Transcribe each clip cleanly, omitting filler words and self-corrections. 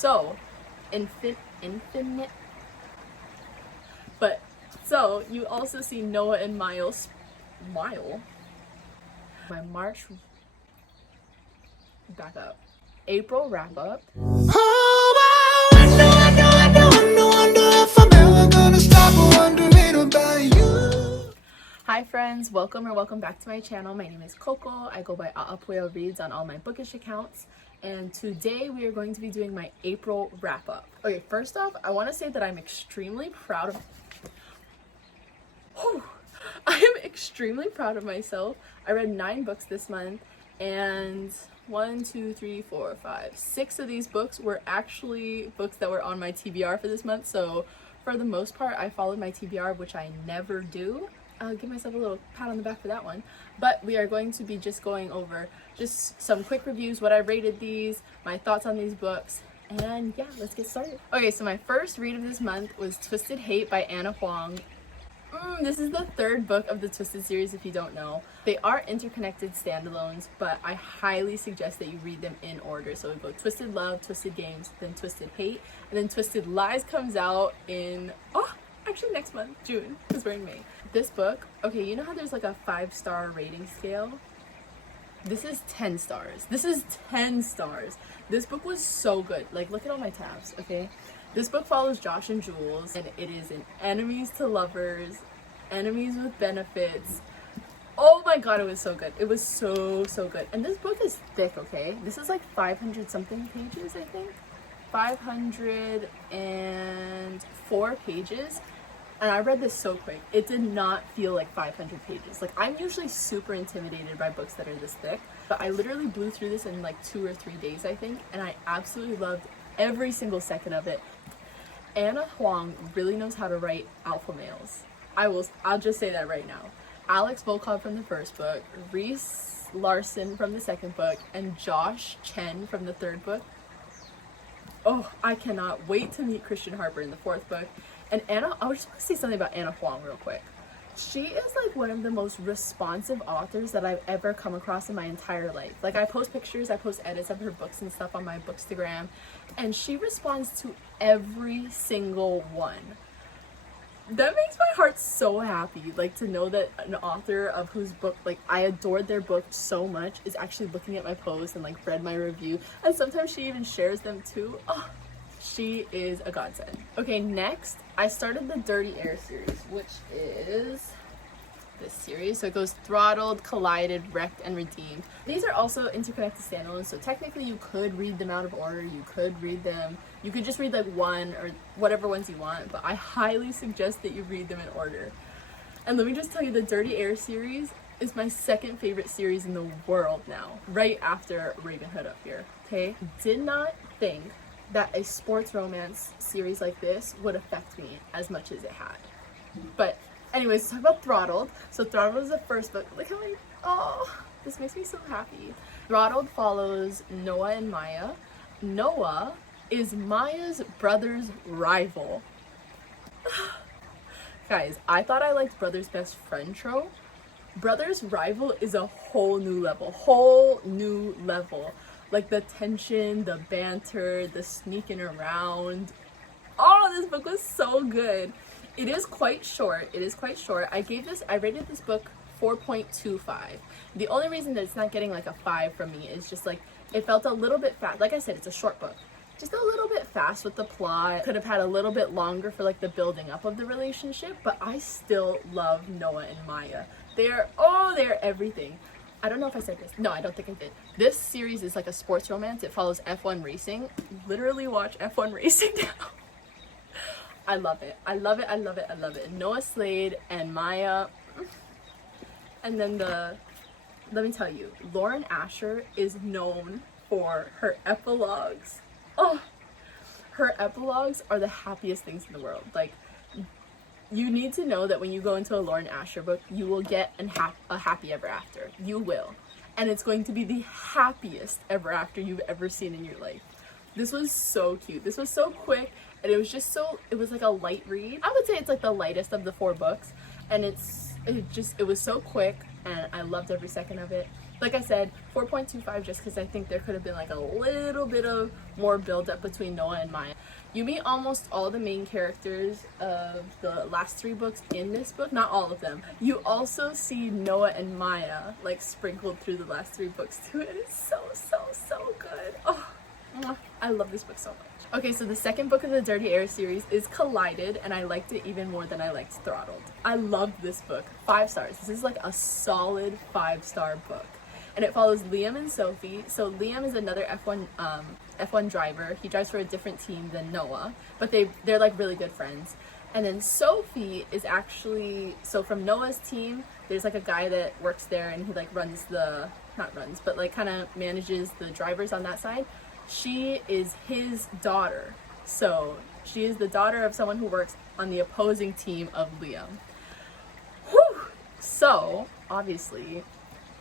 so infinite. But so you also see Noah and Mile my March back up April wrap up. Hi friends, welcome back to my channel. My name is Coco. I go by Aapueo Reads on all my bookish accounts, and today we are going to be doing my April wrap up. Okay, first off, I want to say that I'm extremely proud of I am extremely proud of myself. I read 9 books this month, and 6 of these books were actually books that were on my TBR for this month. So for the most part, I followed my TBR, which I never do. I'll give myself a little pat on the back for that one. But we are going to be just going over just some quick reviews, what I rated these, my thoughts on these books, and yeah, let's get started. Okay, so my first read of this month was Twisted Hate by Anna Huang. This is the 3rd book of the Twisted series, if you don't know. They are interconnected standalones, but I highly suggest that you read them in order. So we go Twisted Love, Twisted Games, then Twisted Hate, and then Twisted Lies comes out in, actually next month, June, because we're in May. This book, okay, you know how there's like a 5-star rating scale? This is 10 stars. This is 10 stars. This book was so good. Like, look at all my tabs, okay? This book follows Josh and Jules, and it is an enemies to lovers, enemies with benefits. Oh my god, it was so good. It was so good. And this book is thick, okay? This is like 500 something pages, I think. 504 pages. And I read this so quick. It did not feel like 500 pages. Like, I'm usually super intimidated by books that are this thick, but I literally blew through this in like 2 or 3 days, I think, and I absolutely loved every single second of it. Anna Huang really knows how to write alpha males. I'll just say that right now. Alex Volkov from the first book, Reese Larson from the second book, and Josh Chen from the 3rd book. Oh, I cannot wait to meet Christian Harper in the 4th book. And I just want to say something about Anna Huang real quick. She is like one of the most responsive authors that I've ever come across in my entire life. Like, I post pictures, I post edits of her books and stuff on my Bookstagram, and she responds to every single one. That makes my heart so happy, like, to know that an author of whose book, like, I adored their book so much, is actually looking at my post and like read my review, and sometimes she even shares them too. Oh, she is a godsend. Okay, next, I started the Dirty Air series, which is this series. So it goes Throttled, Collided, Wrecked, and Redeemed. These are also interconnected standalones, so technically you could read them out of order. You could just read like one or whatever ones you want, but I highly suggest that you read them in order. And let me just tell you, the Dirty Air series is my 2nd favorite series in the world now, right after Ravenhood up here, okay? Did not think that a sports romance series like this would affect me as much as it had. But anyways, let's talk about Throttled. So Throttled is the 1st book. Look how this makes me so happy. Throttled follows Noah and Maya. Noah is Maya's brother's rival. Guys, I thought I liked brother's best friend trope. Brother's rival is a whole new level. Like, the tension, the banter, the sneaking around. Oh, this book was so good. It is quite short. I rated this book 4.25. The only reason that it's not getting like a 5 from me is just like, it felt a little bit fast. Like I said, it's a short book. Just a little bit fast with the plot. Could have had a little bit longer for like the building up of the relationship, but I still love Noah and Maya. They're everything. I don't know if I said this. No, I don't think I did. This series is like a sports romance. It follows F1 racing. Literally watch F1 racing now. I love it. Noah Slade and Maya. And then let me tell you, Lauren Asher is known for her epilogues. Oh, her epilogues are the happiest things in the world. Like, you need to know that when you go into a Lauren Asher book, you will get a happy ever after. You will. And it's going to be the happiest ever after you've ever seen in your life. This was so cute. This was so quick, and it was like a light read. I would say it's like the lightest of the 4 books, and it was so quick, and I loved every second of it. Like I said, 4.25 just because I think there could have been like a little bit of more build up between Noah and Maya. You meet almost all the main characters of the last 3 books in this book, not all of them. You also see Noah and Maya like sprinkled through the last 3 books too. It is so good. Oh, I love this book so much. Okay, so the second book of the Dirty Air series is Collided, and I liked it even more than I liked Throttled. I loved this book. 5 stars. This is like a solid 5-star book. And it follows Liam and Sophie. So Liam is another F1 driver. He drives for a different team than Noah, but they're like really good friends. And then Sophie is actually, so from Noah's team, there's like a guy that works there, and he like runs not runs, but like kind of manages the drivers on that side. She is his daughter. So she is the daughter of someone who works on the opposing team of Liam. Whew! So obviously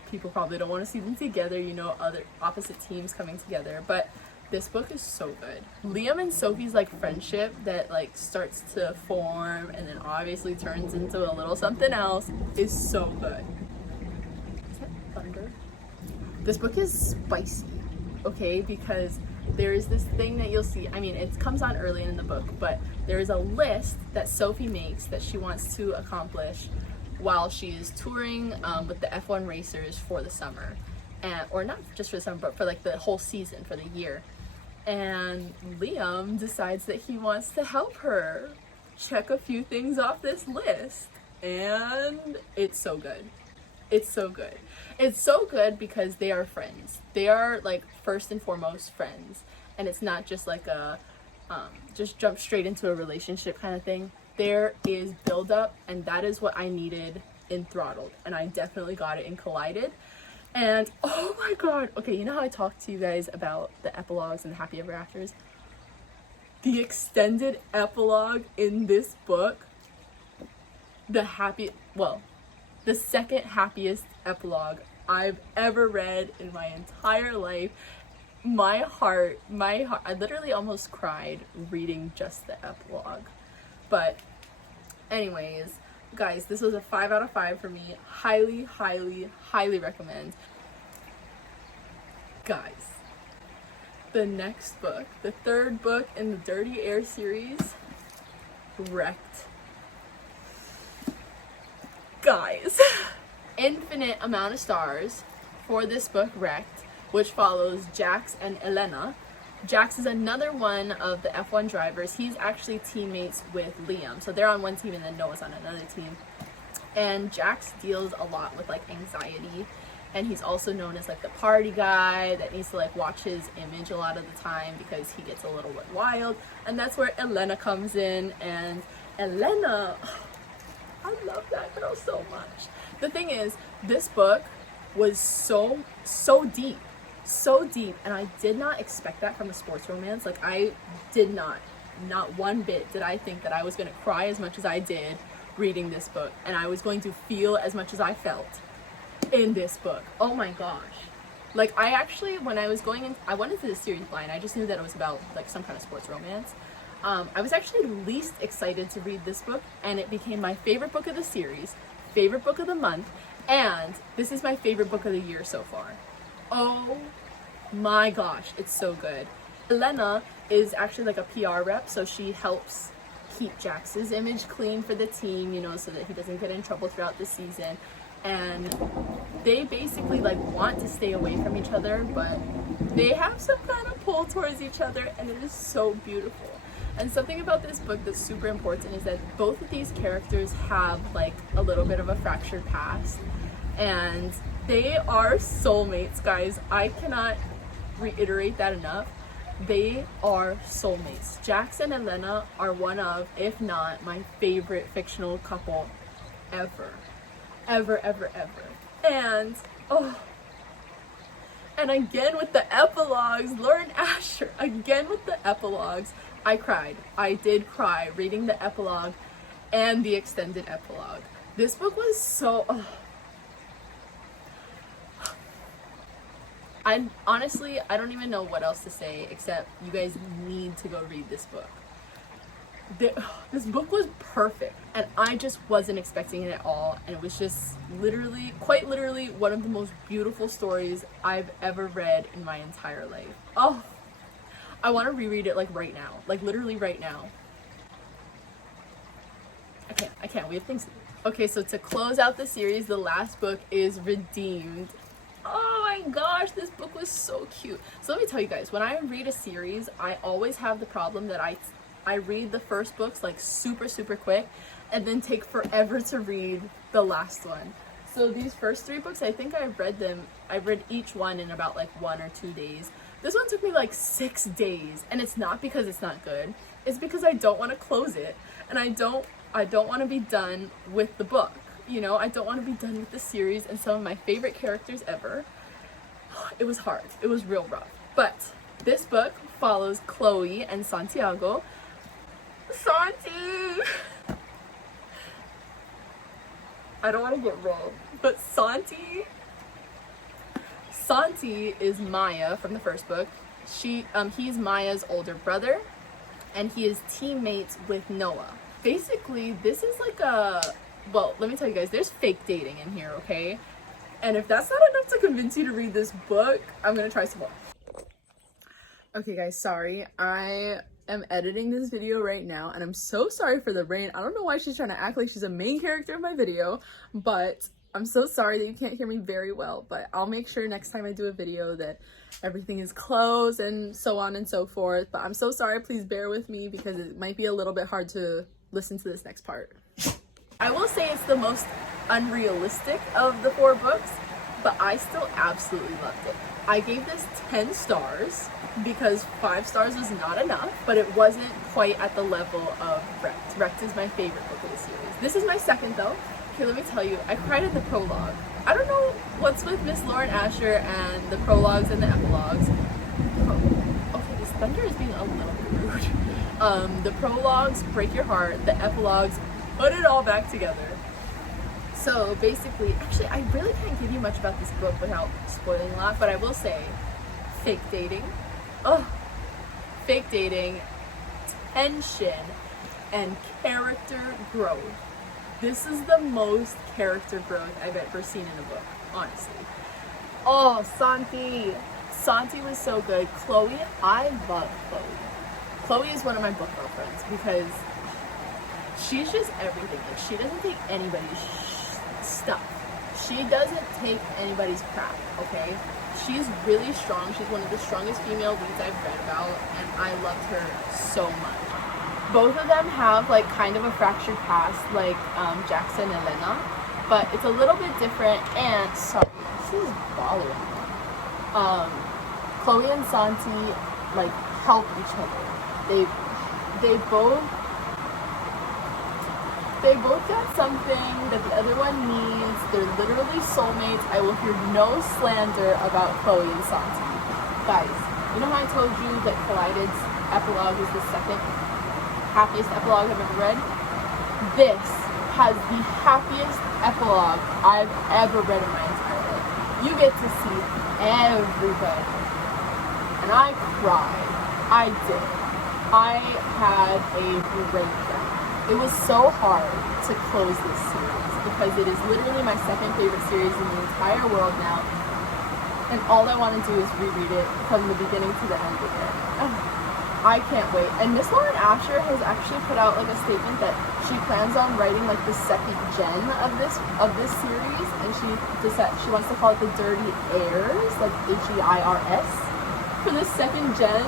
people probably don't want to see them together, you know, other opposite teams coming together, but this book is so good. Liam and Sophie's like friendship that like starts to form and then obviously turns into a little something else is so good. Is that thunder? This book is spicy, okay, because there is this thing that you'll see, I mean, it comes on early in the book, but there is a list that Sophie makes that she wants to accomplish while she is touring with the F1 racers for the summer, or not just for the summer, but for like the whole season, for the year. And Liam decides that he wants to help her check a few things off this list, and it's so good. It's so good. It's so good because they are friends. They are like first and foremost friends, and it's not just like a just jump straight into a relationship kind of thing. There is build up, and that is what I needed in Throttled, and I definitely got it in Collided. And oh my god, okay, you know how I talked to you guys about the epilogues and the happy ever afters? The extended epilogue in this book, the second happiest epilogue I've ever read in my entire life. My heart, I literally almost cried reading just the epilogue. But anyways, guys, this was a 5 out of 5 for me. Highly recommend. Guys, the next book, the 3rd book in the Dirty Air series, Wrecked. Guys, infinite amount of stars for this book, Wrecked, which follows Jax and Elena. Jax is another one of the F1 drivers. He's actually teammates with Liam. So they're on one team and then Noah's on another team. And Jax deals a lot with like anxiety. And he's also known as like the party guy that needs to like watch his image a lot of the time because he gets a little bit wild. And that's where Elena comes in. And Elena, I love that girl so much. The thing is, this book was so deep. So deep, and I did not expect that from a sports romance. Like, I did not one bit did I think that I was going to cry as much as I did reading this book, and I was going to feel as much as I felt in this book. Oh my gosh. Like, I actually, when I was going in, I went into this series blind. I just knew that it was about like some kind of sports romance. I was actually least excited to read this book, and it became my favorite book of the series, favorite book of the month, and this is my favorite book of the year so far. Oh my gosh, it's so good. Elena is actually like a PR rep, so she helps keep Jax's image clean for the team, you know, so that he doesn't get in trouble throughout the season. And they basically like want to stay away from each other, but they have some kind of pull towards each other, and it is so beautiful. And something about this book that's super important is that both of these characters have like a little bit of a fractured past, and they are soulmates, guys. I cannot reiterate that enough. They are soulmates. Jax and Elena are one of, if not my favorite fictional couple ever. Ever. And again with the epilogues, Lauren Asher, again with the epilogues, I cried. I did cry reading the epilogue and the extended epilogue. This book was so... I don't even know what else to say except you guys need to go read this book. This book was perfect, and I just wasn't expecting it at all, and it was just literally, quite literally, one of the most beautiful stories I've ever read in my entire life. Oh, I want to reread it like right now, like literally right now. I can't, we have things to do. Okay, so to close out the series, the last book is Redeemed. Oh my gosh, this book was so cute. So let me tell you guys, when I read a series, I always have the problem that I read the first books like super quick and then take forever to read the last one. So these first 3 books, I think I read each one in about like 1 or 2 days. This one took me like 6 days, and it's not because it's not good. It's because I don't want to close it, and I don't want to be done with the book. You know, I don't want to be done with the series and some of my favorite characters ever. It was hard. It was real rough. But this book follows Chloe and Santiago. Santi! I don't want to get red, but Santi is Maya from the first book. He's Maya's older brother, and he is teammates with Noah. Basically, this is like well, let me tell you guys, there's fake dating in here, okay? And if that's not enough to convince you to read this book, I'm gonna try some more. Okay guys, sorry. I am editing this video right now, and I'm so sorry for the rain. I don't know why she's trying to act like she's a main character of my video, but I'm so sorry that you can't hear me very well. But I'll make sure next time I do a video that everything is closed and so on and so forth. But I'm so sorry, please bear with me because it might be a little bit hard to listen to this next part. I will say it's the most unrealistic of the 4 books, but I still absolutely loved it. I gave this 10 stars because 5 stars was not enough, but it wasn't quite at the level of Wrecked. Wrecked is my favorite book of the series. This is my second though. Okay, let me tell you, I cried at the prologue. I don't know what's with Miss Lauren Asher and the prologues and the epilogues. Okay, this thunder is being a little bit rude. The prologues break your heart, the epilogues put it all back together. So basically, actually, I really can't give you much about this book without spoiling a lot, but I will say, fake dating. Oh, fake dating, tension, and character growth. This is the most character growth I've ever seen in a book, honestly. Oh, Santi. Santi was so good. Chloe, I love Chloe. Chloe is one of my book girlfriends because she's just everything. Like, she doesn't take anybody's stuff. She doesn't take anybody's crap, okay? She's really strong. She's one of the strongest female leads I've read about, and I loved her so much. Both of them have like kind of a fractured past, like Jackson and Elena, but it's a little bit different. And sorry, this is bothering me. Chloe and Santi like help each other. They both got something that the other one needs. They're literally soulmates. I will hear no slander about Chloe and Santi. Guys, you know how I told you that Collided's epilogue is the second happiest epilogue I've ever read? This has the happiest epilogue I've ever read in my entire life. You get to see everybody. And I cried. I did. I had a breakdown. It was so hard to close this series because it is literally my second favorite series in the entire world now. And all I want to do is reread it from the beginning to the end again. I can't wait. And Miss Lauren Asher has actually put out like a statement that she plans on writing like the second gen of this series, and she wants to call it the Dirty Heirs, like Heirs, for the second gen.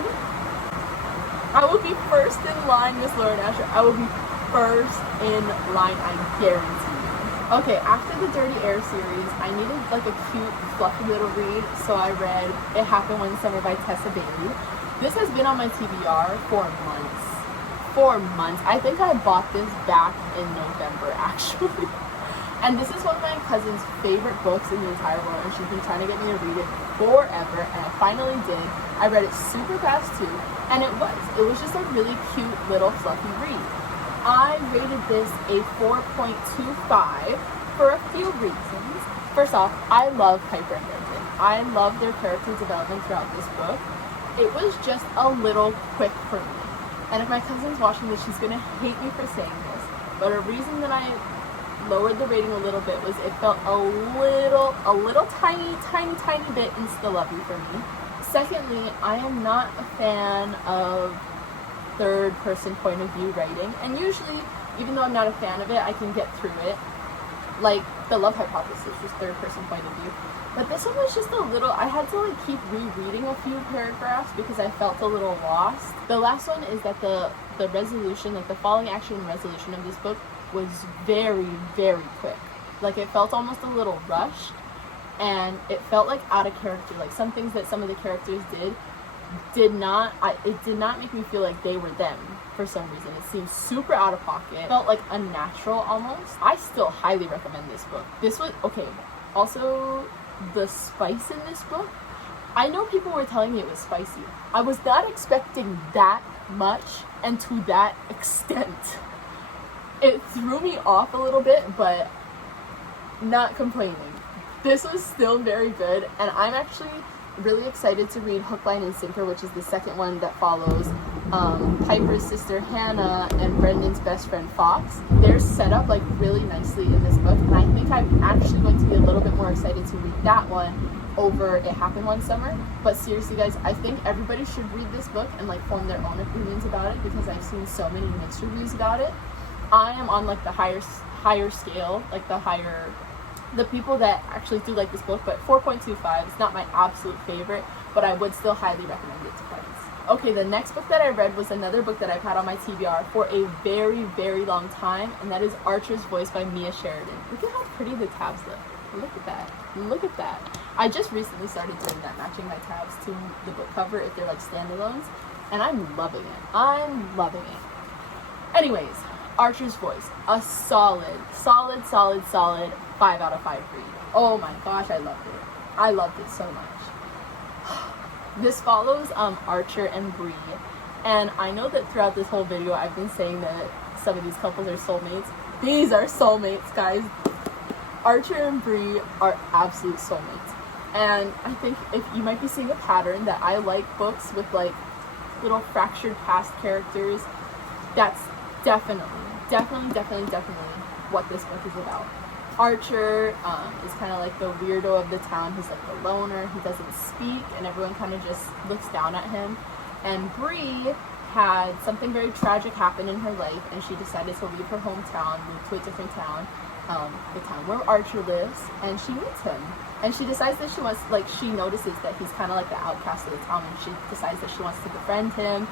I will be first in line, Miss Lauren Asher. I will be first in line, I guarantee you. Okay, after the Dirty Air series, I needed like a cute, fluffy little read, so I read It Happened One Summer by Tessa Bailey. This has been on my TBR for months. 4 months. I think I bought this back in November, actually. And this is one of my cousin's favorite books in the entire world, and she's been trying to get me to read it forever, and I finally did. I read it super fast too, and it was just a really cute little fluffy read. I rated this a 4.25 for a few reasons. First off, I love Piper and Benton. I love their character development throughout this book. It was just a little quick for me. And if my cousin's watching this, she's gonna hate me for saying this, but a reason that I lowered the rating a little bit was it felt a little tiny bit insta-lovey for me. Secondly, I am not a fan of third person point of view writing, and usually, even though I'm not a fan of it, I can get through it. Like The Love Hypothesis was third person point of view, but this one was just a little, I had to like keep rereading a few paragraphs because I felt a little lost. The last one is that the resolution, like the falling action resolution of this book was very quick. Like it felt almost a little rushed, and it felt like out of character. Like some things that some of the characters did not make me feel like they were them for some reason. It seemed super out of pocket. It felt like unnatural almost. I still highly recommend this book. This was okay. Also, the spice in this book, I know people were telling me it was spicy. I was not expecting that much and to that extent. It threw me off a little bit, but not complaining. This was still very good, and I'm actually really excited to read Hook, Line, and Sinker, which is the second one that follows Piper's sister Hannah and Brendan's best friend Fox. They're set up like really nicely in this book, and I think I'm actually going to be a little bit more excited to read that one over It Happened One Summer. But seriously guys, I think everybody should read this book and like form their own opinions about it, because I've seen so many mixed reviews about it. I am on like the higher scale, like the people that actually do like this book, but 4.25 is not my absolute favorite, but I would still highly recommend it to friends. Okay, the next book that I read was another book that I've had on my TBR for a very long time, and that is Archer's Voice by Mia Sheridan. Look at how pretty the tabs look. Look at that. Look at that. I just recently started doing that, matching my tabs to the book cover if they're like standalones, and I'm loving it. I'm loving it. Anyways, Archer's Voice, a solid 5 out of 5 read. Oh my gosh, I loved it. I loved it so much. This follows Archer and Bree, and I know that throughout this whole video I've been saying that some of these couples are soulmates. These are soulmates, guys. Archer and Bree are absolute soulmates, and I think if you might be seeing a pattern that I like books with like little fractured past characters. That's definitely what this book is about. Archer is kind of like the weirdo of the town. He's like the loner. He doesn't speak, and everyone kind of just looks down at him. And Bree had something very tragic happen in her life, and she decided to leave her hometown, move to a different town, the town where Archer lives, and she meets him. And she decides that she wants, like, she notices that he's kind of like the outcast of the town, and she decides that she wants to befriend him.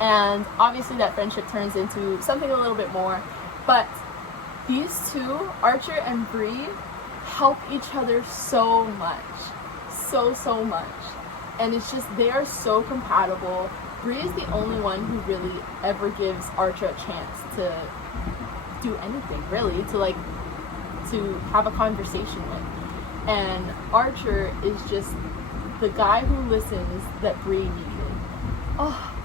And obviously that friendship turns into something a little bit more. But these two, Archer and Bree, help each other so much. So much. And it's just, they are so compatible. Bree is the only one who really ever gives Archer a chance to do anything, really, to have a conversation with. And Archer is just the guy who listens that Bree needed. Oh.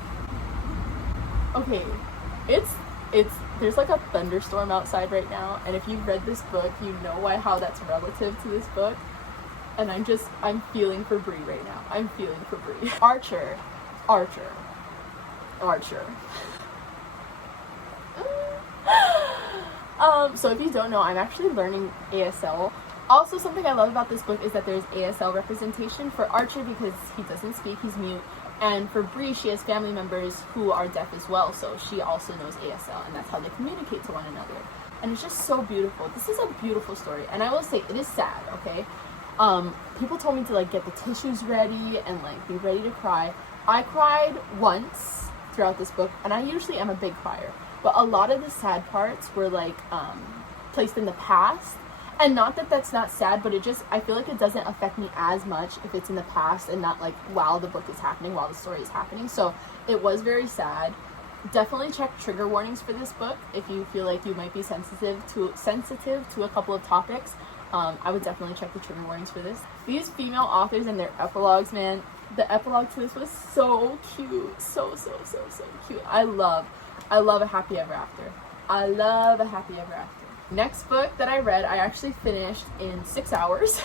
Okay, there's like a thunderstorm outside right now, and if you've read this book, you know how that's relative to this book. And I'm feeling for Bree right now. I'm feeling for Bree. Archer. So if you don't know, I'm actually learning ASL. Also, something I love about this book is that there's ASL representation for Archer because he doesn't speak, he's mute. And for Bree, she has family members who are deaf as well, so she also knows ASL, and that's how they communicate to one another. And it's just so beautiful. This is a beautiful story, and I will say, it is sad, okay? People told me to, like, get the tissues ready and, like, be ready to cry. I cried once throughout this book, and I usually am a big crier, but a lot of the sad parts were, like, placed in the past. And not that that's not sad, but I feel like it doesn't affect me as much if it's in the past and not like while the book is happening, while the story is happening. So it was very sad. Definitely check trigger warnings for this book if you feel like you might be sensitive to a couple of topics. I would definitely check the trigger warnings for this. These female authors and their epilogues, man, the epilogue to this was so cute. So cute. I love a happy ever after. I love a happy ever after. Next book that I read, I actually finished in 6 hours,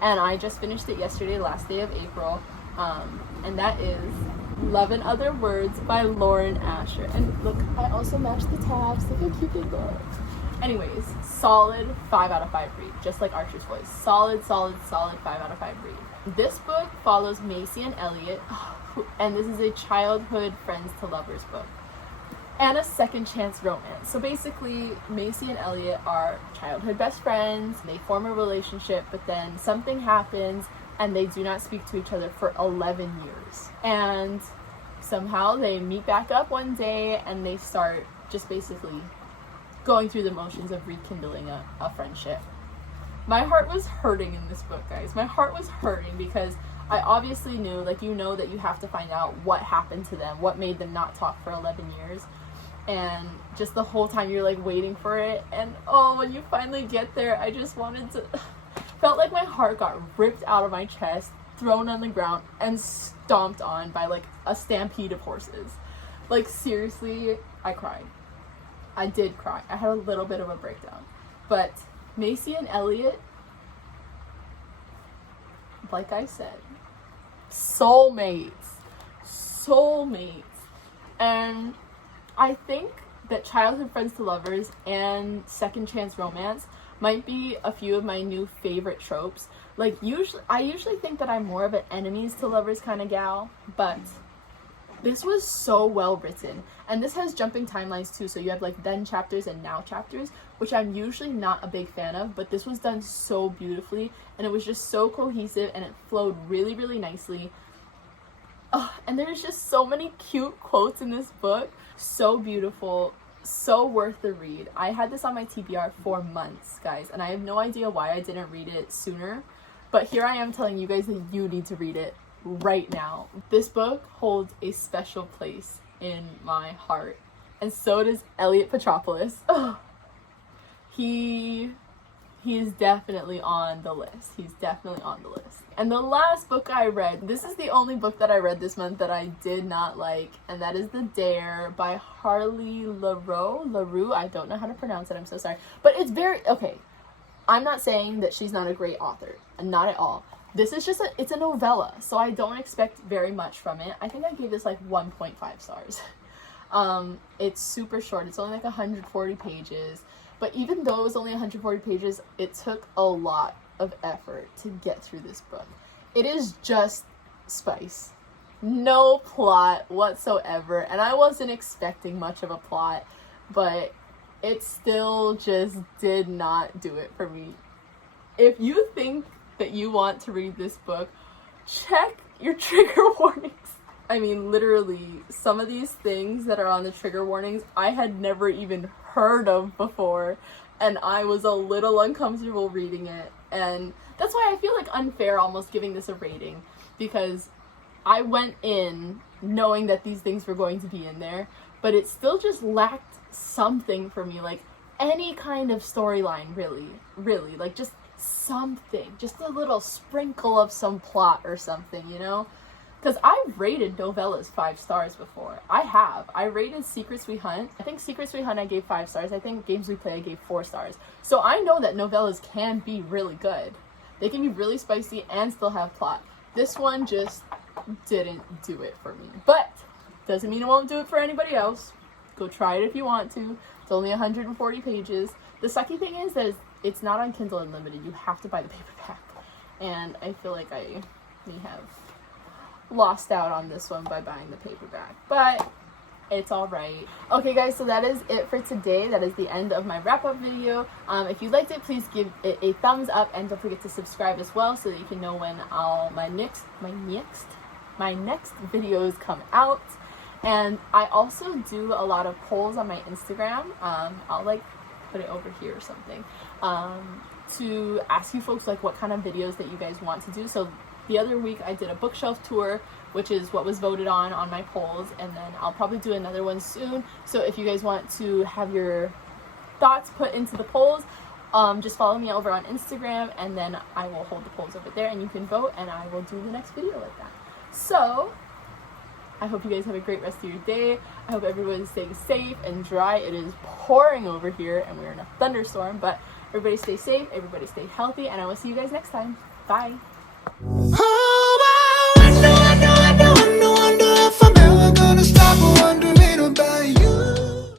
and I just finished it yesterday, last day of April. and that is Love in Other Words by Lauren Asher. And look, I also matched the tabs. Look how cute they look. Anyways, solid 5 out of 5 read, just like Archer's Voice. Solid 5 out of 5 read. This book follows Macy and Elliot, and this is a childhood friends to lovers book, and a second chance romance. So basically, Macy and Elliot are childhood best friends. They form a relationship, but then something happens and they do not speak to each other for 11 years. And somehow they meet back up one day and they start just basically going through the motions of rekindling a friendship. My heart was hurting in this book, guys. My heart was hurting because I obviously knew, like, you know that you have to find out what happened to them, what made them not talk for 11 years. And just the whole time you're like waiting for it. And oh, when you finally get there, I just wanted to... Felt like my heart got ripped out of my chest, thrown on the ground, and stomped on by like a stampede of horses. Like, seriously, I cried. I did cry. I had a little bit of a breakdown. But Macy and Elliot, like I said, soulmates. And I think that childhood friends to lovers and second chance romance might be a few of my new favorite tropes. Like, I usually think that I'm more of an enemies to lovers kind of gal, but this was so well written. And this has jumping timelines too, so you have like then chapters and now chapters, which I'm usually not a big fan of, but this was done so beautifully, and it was just so cohesive, and it flowed really, really nicely. Oh, and there's just so many cute quotes in this book. So beautiful. So worth the read. I had this on my TBR for months, guys, and I have no idea why I didn't read it sooner, but here I am telling you guys that you need to read it right now. This book holds a special place in my heart, and so does Elliot Petropoulos. Oh, he is definitely on the list. And the last book I read, this is the only book that I read this month that I did not like, and that is The Dare by Harley LaRue. I don't know how to pronounce it, I'm so sorry. But it's very, okay, I'm not saying that she's not a great author, not at all. This is just it's a novella, so I don't expect very much from it. I think I gave this like 1.5 stars. It's super short. It's only like 140 pages. But even though it was only 140 pages, it took a lot of effort to get through this book. It is just spice. No plot whatsoever. And I wasn't expecting much of a plot, but it still just did not do it for me. If you think that you want to read this book, check your trigger warnings. I mean, literally, some of these things that are on the trigger warnings, I had never even heard of before, and I was a little uncomfortable reading it. And that's why I feel like unfair almost giving this a rating, because I went in knowing that these things were going to be in there, but it still just lacked something for me, like any kind of storyline, really, like just something, just a little sprinkle of some plot or something, you know? Because I've rated novellas 5 stars before. I rated Secrets We Hunt. I think Secrets We Hunt I gave 5 stars. I think Games We Play I gave 4 stars. So I know that novellas can be really good. They can be really spicy and still have plot. This one just didn't do it for me. But doesn't mean it won't do it for anybody else. Go try it if you want to. It's only 140 pages. The sucky thing is that it's not on Kindle Unlimited. You have to buy the paperback. And I feel like I may have lost out on this one by buying the paperback, but it's all right. Okay guys, so that is it for today. That is the end of my wrap-up video. If you liked it, please give it a thumbs up, and don't forget to subscribe as well so that you can know when my next videos come out. And I also do a lot of polls on my Instagram. I'll like put it over here or something, to ask you folks like what kind of videos that you guys want to do. So the other week I did a bookshelf tour, which is what was voted on my polls, and then I'll probably do another one soon. So if you guys want to have your thoughts put into the polls, just follow me over on Instagram, and then I will hold the polls over there and you can vote, and I will do the next video like that. So I hope you guys have a great rest of your day. I hope everyone's staying safe and dry. It is pouring over here and we're in a thunderstorm, but everybody stay safe, everybody stay healthy, and I will see you guys next time. Bye.